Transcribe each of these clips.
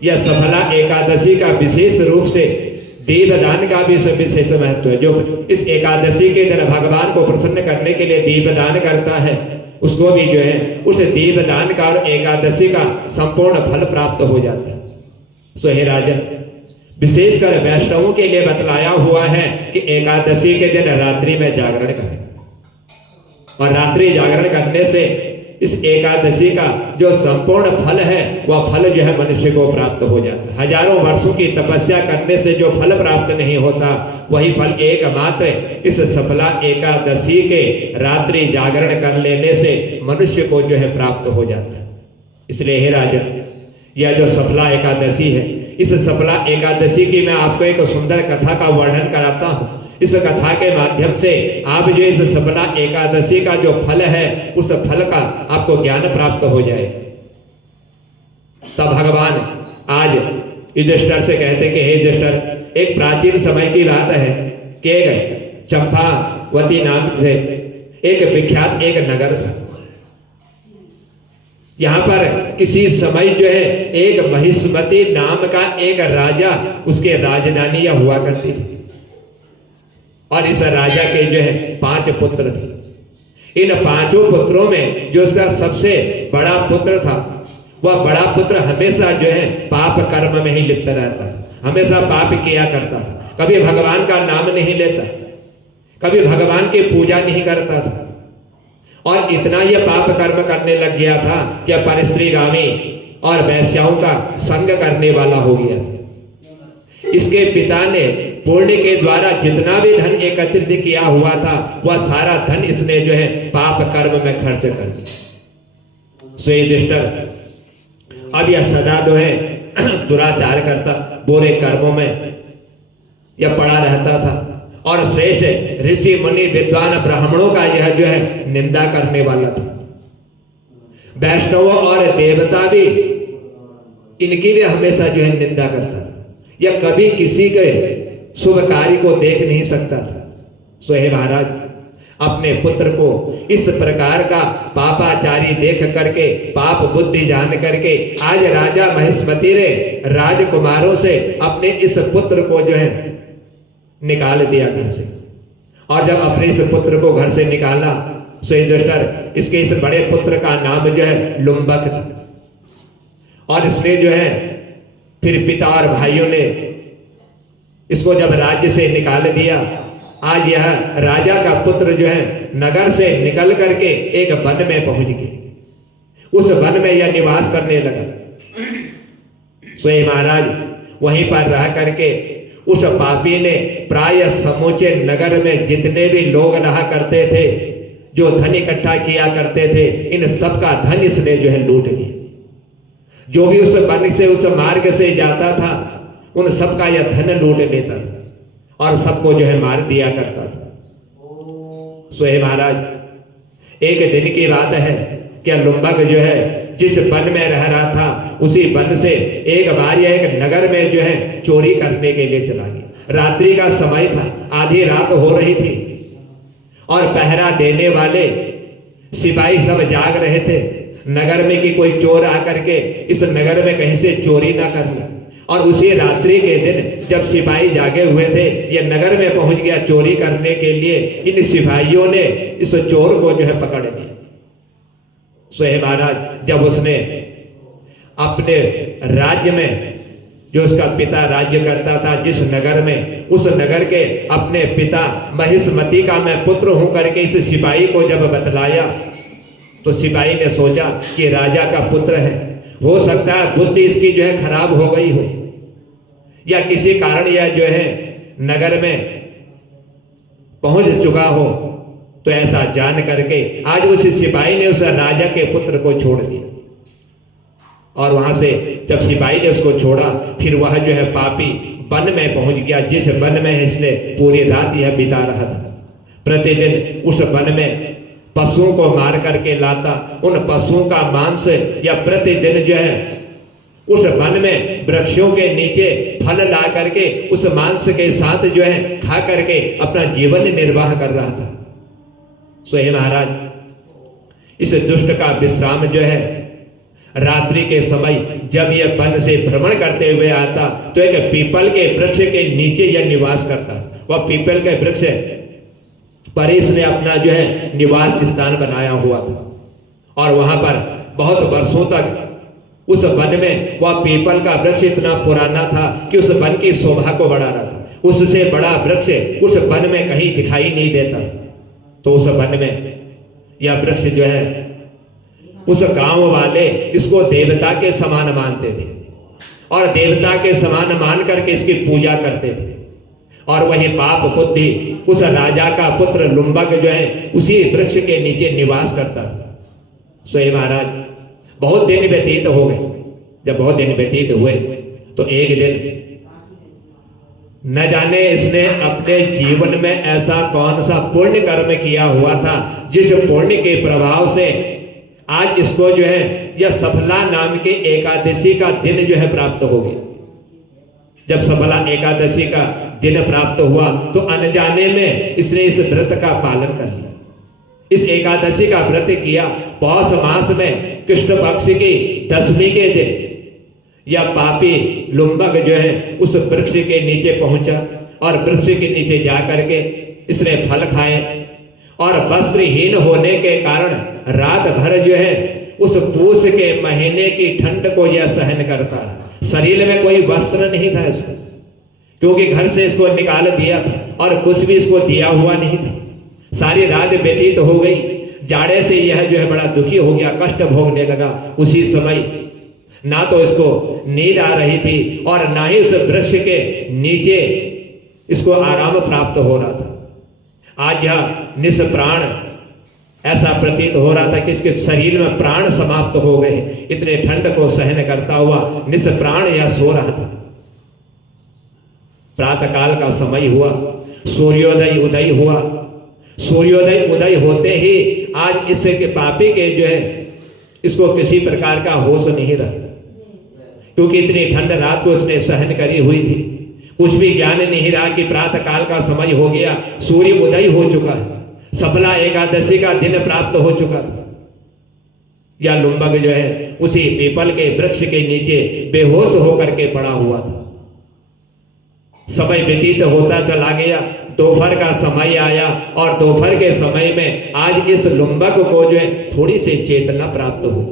यह सफला एकादशी का विशेष रूप से दीपदान का भी विशेष महत्व है। जो इस एकादशी के दिन भगवान को प्रसन्न करने के लिए दीपदान करता है, उसको भी जो है उस दीपदान का और एकादशी का संपूर्ण फल प्राप्त हो जाता है। सो हे राजन, विशेषकर वैष्णवों के लिए बतलाया हुआ है कि एकादशी के दिन रात्रि में जागरण करें, और रात्रि जागरण करने से इस एकादशी का जो संपूर्ण फल है वह फल जो है मनुष्य को प्राप्त हो जाता है। हजारों वर्षों की तपस्या करने से जो फल प्राप्त नहीं होता, वही फल एकमात्र इस सफला एकादशी के रात्रि जागरण कर लेने से मनुष्य को जो है प्राप्त हो जाता है। इसलिए हे राजन, यह जो सफला एकादशी है, इस सफला एकादशी की मैं आपको एक सुंदर कथा का वर्णन कराता हूँ। इस कथा के माध्यम से आप जो इस सफला एकादशी का जो फल है, उस फल का आपको ज्ञान प्राप्त हो जाए। तब भगवान आज युधिष्ठिर से कहते कि हे युधिष्ठिर, एक प्राचीन समय की बात है कि एक चंपावती नाम से एक विख्यात एक नगर था। यहाँ पर किसी समय जो है एक महिष्मती नाम का एक राजा, उसके राजधानी यह हुआ करती थी, और इस राजा के जो है 5 पुत्र थे। इन 5 पुत्रों में जो उसका सबसे बड़ा पुत्र था, वह बड़ा पुत्र हमेशा जो है पाप कर्म में ही लिप्त रहता था, हमेशा पाप किया करता था, कभी भगवान का नाम नहीं लेता, कभी भगवान की पूजा नहीं करता था, और इतना यह पाप कर्म करने लग गया था कि परस्त्रीगामी और वैश्याओं का संग करने वाला हो गया था। इसके पिता ने पुण्य के द्वारा जितना भी धन एकत्रित किया हुआ था, वह सारा धन इसने जो है पाप कर्म में खर्च कर दिया। सो युधिष्ठिर अब यह सदा जो है दुराचार करता, बुरे कर्मों में यह पड़ा रहता था, और श्रेष्ठ ऋषि मुनि विद्वान ब्राह्मणों का यह जो है निंदा करने वाला था। वैष्णवों और देवता भी इनकी भी हमेशा जो है निंदा करता था। यह कभी किसी के शुभ कार्य को देख नहीं सकता था। सो हे महाराज, अपने पुत्र को इस प्रकार का पापाचारी देख करके, पाप बुद्धि जान करके, आज राजा महिष्मती ने राजकुमारों से अपने इस पुत्र को जो है निकाल दिया घर से। और जब अपने इस पुत्र को घर से निकाला, सो युधिष्ठिर, इसके इस बड़े पुत्र का नाम जो है लुम्बक था, और इसने जो है फिर पिता और भाइयों ने इसको जब राज्य से निकाल दिया, आज यह राजा का पुत्र जो है नगर से निकल करके एक वन में पहुंच गए। उस वन में यह निवास करने लगा। सो महाराज, वहीं पर रह करके उस पापी ने प्राय समूचे नगर में जितने भी लोग रहा करते थे, जो धन इकट्ठा किया करते थे, इन सब का धन इसने जो है लूट लिया। जो भी उस वन से, उस मार्ग से जाता था, उन सब का यह धन लूट लेता था और सबको जो है मार दिया करता था। सो हे महाराज, एक दिन की बात है कि लुम्बक जो है जिस वन में रह रहा था, उसी वन से एक बार यह एक नगर में जो है चोरी करने के लिए चला गया। रात्रि का समय था, आधी रात हो रही थी, और पहरा देने वाले सिपाही सब जाग रहे थे नगर में कि कोई चोर आकर के इस नगर में कहीं से चोरी ना कर ले। और उसी रात्रि के दिन जब सिपाही जागे हुए थे, यह नगर में पहुंच गया चोरी करने के लिए। इन सिपाहियों ने इस चोर को जो है पकड़ लिया। सो हे महाराज, जब उसने अपने राज्य में, जो उसका पिता राज्य करता था जिस नगर में, उस नगर के अपने पिता महिष्मती का मैं पुत्र हूं करके इस सिपाही को जब बतलाया, तो सिपाही ने सोचा कि राजा का पुत्र है, हो सकता है बुद्धि इसकी जो है खराब हो गई हो, या किसी कारण यह जो है नगर में पहुंच चुका हो। तो ऐसा जान करके आज उस सिपाही ने उस राजा के पुत्र को छोड़ दिया। और वहां से जब सिपाही ने उसको छोड़ा, फिर वह जो है पापी वन में पहुंच गया, जिस वन में इसने पूरी रात यह बिता रहा था। प्रतिदिन उस वन में पशुओं को मार करके लाता, उन पशुओं का मांस या प्रतिदिन जो है उस वन में वृक्षों के नीचे फल ला करके उस मांस के साथ जो है खा करके अपना जीवन निर्वाह कर रहा था। सो हे महाराज, इस दुष्ट का विश्राम जो है रात्रि के समय जब यह वन से भ्रमण करते हुए आता तो एक पीपल के वृक्ष के नीचे यह निवास करता। वह पीपल के वृक्ष पर इसने अपना जो है निवास स्थान बनाया हुआ था और वहां पर बहुत वर्षों तक उस वन में वह पीपल का वृक्ष इतना पुराना था कि उस वन की शोभा को बढ़ा रहा था। उससे बड़ा वृक्ष उस वन में कहीं दिखाई नहीं देता। तो उस वन में यह वृक्ष जो है उस गांव वाले इसको देवता के समान मानते थे और देवता के समान मान करके इसकी पूजा करते थे। और वही पाप बुद्धि उस राजा का पुत्र लुम्बक जो है उसी वृक्ष के नीचे निवास करता था। सोए महाराज बहुत दिन व्यतीत हो गए। जब बहुत दिन व्यतीत हुए तो एक दिन न जाने इसने अपने जीवन में ऐसा कौन सा पुण्य कर्म किया हुआ था जिस पुण्य के प्रभाव से आज इसको जो है यह सफला नाम के एकादशी का दिन जो है प्राप्त हो गया। जब सफला एकादशी का दिन प्राप्त हुआ तो अनजाने में इसने इस व्रत का पालन कर लिया। इस एकादशी का व्रत किया। पौष मास में कृष्ण पक्ष की दशमी के दिन यह पापी लुम्बक जो है उस वृक्ष के नीचे पहुंचा और वृक्ष के नीचे जाकर के इसने फल खाए और वस्त्रहीन होने के कारण रात भर जो है उस पूस के महीने की ठंड को यह सहन करता। शरीर में कोई वस्त्र नहीं था इसको, क्योंकि घर से इसको निकाल दिया था और कुछ भी इसको दिया हुआ नहीं था। सारी रात व्यतीत हो गई। जाड़े से यह जो है बड़ा दुखी हो गया, कष्ट भोगने लगा। उसी समय ना तो इसको नींद आ रही थी और ना ही उस वृक्ष के नीचे इसको आराम प्राप्त हो रहा था। आज यह निष्प्राण ऐसा प्रतीत हो रहा था कि इसके शरीर में प्राण समाप्त हो गए। इतने ठंड को सहन करता हुआ निष्प्राण यह सो रहा था। प्रातः काल का समय हुआ, सूर्योदय उदय हुआ। सूर्योदय उदय होते ही आज इसके पापी के जो है इसको किसी प्रकार का होश नहीं रहा, क्योंकि इतनी ठंड रात को इसने सहन करी हुई थी। कुछ भी ज्ञान नहीं रहा कि प्रातः काल का समय हो गया, सूर्य उदय हो चुका है, सफला एकादशी का दिन प्राप्त हो चुका था। यह लुम्बक जो है उसी पीपल के वृक्ष के नीचे बेहोश होकर के पड़ा हुआ था। समय व्यतीत होता चला गया। दोपहर का समय आया और दोपहर के समय में आज इस लुम्बक को जो है थोड़ी सी चेतना प्राप्त हुई।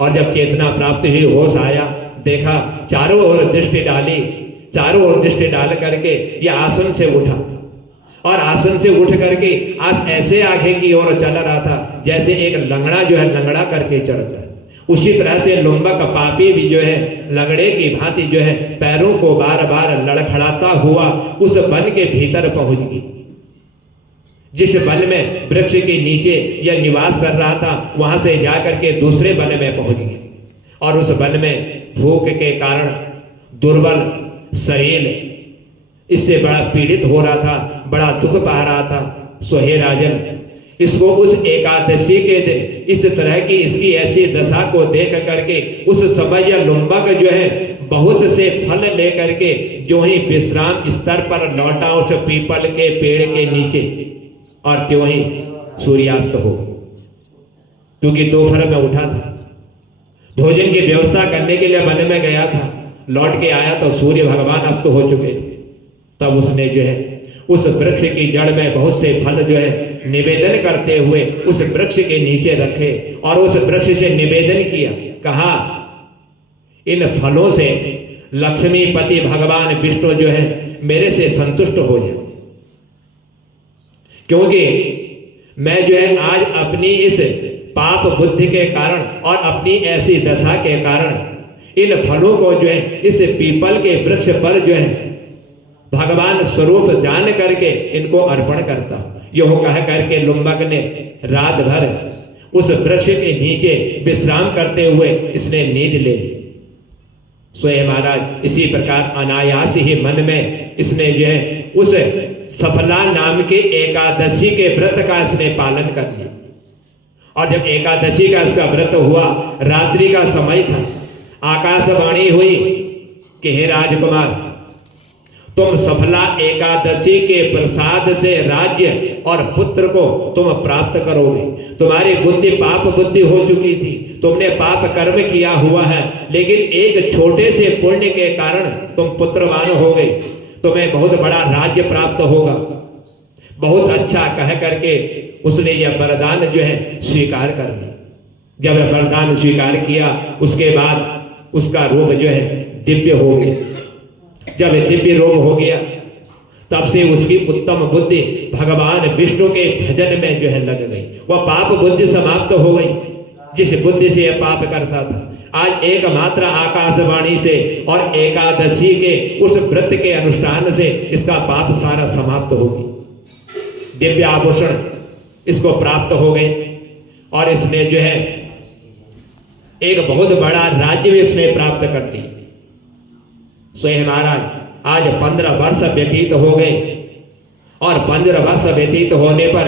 और जब चेतना प्राप्त हुई, होश आया, देखा, चारों ओर दृष्टि डाली, चारों ओर दृष्टि डाल करके यह आसन से उठा और आसन से उठ करके आज ऐसे आगे की ओर चल रहा था जैसे एक लंगड़ा जो है लंगड़ा करके चढ़ता है। उसी तरह से लुम्बक पापी भी जो है लंगड़े की भांति जो है पैरों को बार बार लड़खड़ाता हुआ उस वन के भीतर पहुंच गई। जिस वन में वृक्ष के नीचे यह निवास कर रहा था वहां से जाकर के दूसरे वन में पहुंच गई और उस वन में भूख के कारण दुर्बल शरीर इससे बड़ा पीड़ित हो रहा था, बड़ा दुख पा रहा था। सो हे राजन, इसको उस एकादशी के दिन इस तरह की इसकी ऐसी दशा को देख करके उस समय यह लुम्बक जो है बहुत से फल लेकर के जो ही विश्राम स्तर पर लौटा उस पीपल के पेड़ के नीचे और त्यों ही सूर्यास्त हो, क्योंकि दोपहर में उठा था, भोजन की व्यवस्था करने के लिए वन में गया था, लौट के आया तो सूर्य भगवान अस्त हो चुके थे। तब उसने जो है उस वृक्ष की जड़ में बहुत से फल जो है निवेदन करते हुए उस वृक्ष के नीचे रखे और उस वृक्ष से निवेदन किया, कहा इन फलों से लक्ष्मीपति भगवान विष्णु जो है मेरे से संतुष्ट हो जाए, क्योंकि मैं जो है आज अपनी इस पाप बुद्धि के कारण और अपनी ऐसी दशा के कारण इन फलों को जो है इस पीपल के वृक्ष पर जो है भगवान स्वरूप जान करके इनको अर्पण करता। यूं कह करके लुम्बक ने रात भर उस वृक्ष के नीचे विश्राम करते हुए इसने नींद ले ली। स्वयं महाराज इसी प्रकार अनायास ही मन में इसने जो है उस सफला नाम के एकादशी के व्रत का इसने पालन कर लिया। और जब एकादशी का इसका व्रत हुआ, रात्रि का समय था, आकाशवाणी हुई कि हे राजकुमार, तुम सफला एकादशी के प्रसाद से राज्य और पुत्र को तुम प्राप्त करोगे। तुम्हारी बुद्धि पाप बुद्धि हो चुकी थी, तुमने पाप कर्म किया हुआ है, लेकिन एक छोटे से पुण्य के कारण तुम पुत्रवान हो गए, तुम्हें बहुत बड़ा राज्य प्राप्त होगा। बहुत अच्छा कह करके उसने यह वरदान जो है स्वीकार कर लिया। जब वरदान स्वीकार किया उसके बाद उसका रूप जो है दिव्य हो गया। जब दिव्य रूप हो गया तब से उसकी उत्तम बुद्धि भगवान विष्णु के भजन में जो है लग गई। वह पाप बुद्धि समाप्त हो गई जिस बुद्धि से यह पाप करता था। आज एकमात्र आकाशवाणी से और एकादशी के उस व्रत के अनुष्ठान से इसका पाप सारा समाप्त हो गई। दिव्य आभूषण इसको प्राप्त हो गए और इसने जो है एक बहुत बड़ा राज्य भी इसने प्राप्त कर दिया। स्वयं महाराज आज 15 वर्ष व्यतीत हो गए और 15 वर्ष व्यतीत होने पर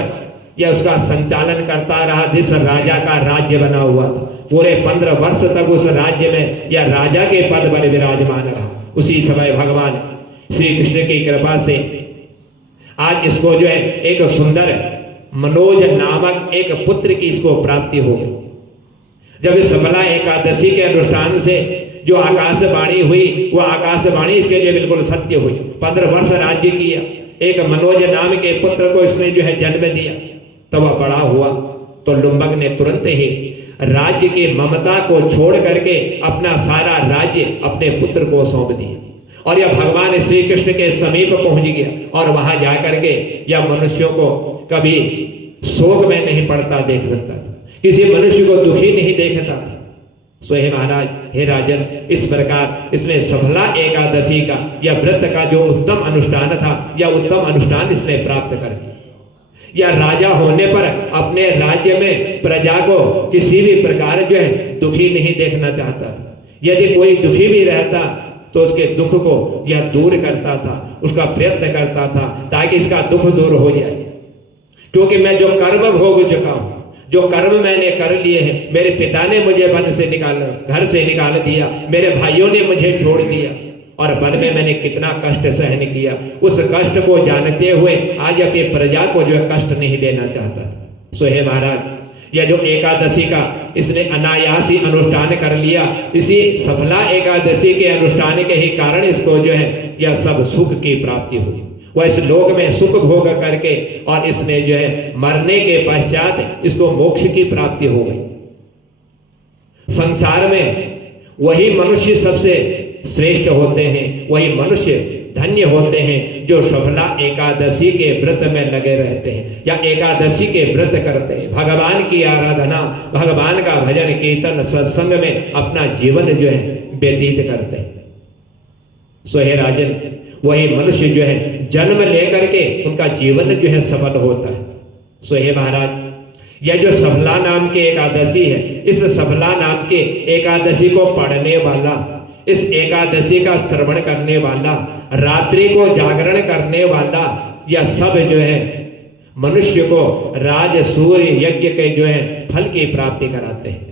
यह उसका संचालन करता रहा। जिस राजा का राज्य बना हुआ था पूरे 15 वर्ष तक उस राज्य में यह राजा के पद पर विराजमान रहा। उसी समय भगवान श्री कृष्ण की कृपा से आज इसको जो है एक सुंदर मनोज नामक एक पुत्र की इसको प्राप्ति हो गई। जब इस सफला एकादशी के अनुष्ठान से जो आकाशवाणी हुई वो आकाशवाणी इसके लिए बिल्कुल सत्य हुई। 15 वर्ष राज्य किया, एक मनोज नाम के पुत्र को इसने जो है जन्म दिया। तब वह बड़ा हुआ तो लुम्बक ने तुरंत ही राज्य की ममता को छोड़ करके अपना सारा राज्य अपने पुत्र को सौंप दिया और यह भगवान श्री कृष्ण के समीप पहुंच गया। और वहां जाकर के यह मनुष्यों को कभी शोक में नहीं पड़ता देख सकता था, किसी मनुष्य को दुखी नहीं देखता था। स्वयं महाराज हे राजन, इस प्रकार इसने सफला एकादशी का या व्रत का जो उत्तम अनुष्ठान था या उत्तम अनुष्ठान इसने प्राप्त कर लिया। या राजा होने पर अपने राज्य में प्रजा को किसी भी प्रकार जो है दुखी नहीं देखना चाहता था। यदि कोई दुखी भी रहता तो उसके दुख को यह दूर करता था, उसका प्रयत्न करता था ताकि इसका दुख दूर हो जाए। क्योंकि मैं जो कर्म भोग चुका हूं, जो कर्म मैंने कर लिए हैं, मेरे पिता ने मुझे वन से घर से निकाल दिया, मेरे भाइयों ने मुझे छोड़ दिया और वन में मैंने कितना कष्ट सहन किया, उस कष्ट को जानते हुए आज अपनी प्रजा को जो है कष्ट नहीं देना चाहता था। सो हे महाराज यह जो एकादशी का इसने अनायासी अनुष्ठान कर लिया, इसी सफला एकादशी के अनुष्ठान के ही कारण इसको जो है यह सब सुख की प्राप्ति हुई। वह इस लोक में सुख भोग करके और इसने जो है मरने के पश्चात इसको मोक्ष की प्राप्ति हो गई। संसार में वही मनुष्य सबसे श्रेष्ठ होते हैं, वही मनुष्य धन्य होते हैं जो सफला एकादशी के व्रत में लगे रहते हैं या एकादशी के व्रत करते हैं, भगवान की आराधना, भगवान का भजन कीर्तन सत्संग में अपना जीवन जो है व्यतीत करते हैं। सो हे राजन, वही मनुष्य जो है जन्म लेकर के उनका जीवन जो है सफल होता है। सो हे महाराज, यह जो सफला नाम की एकादशी है, इस सफला नाम के एकादशी को पढ़ने वाला, इस एकादशी का श्रवण करने वाला, रात्रि को जागरण करने वाला, यह सब जो है मनुष्य को राज सूर्य यज्ञ के जो है फल की प्राप्ति कराते हैं।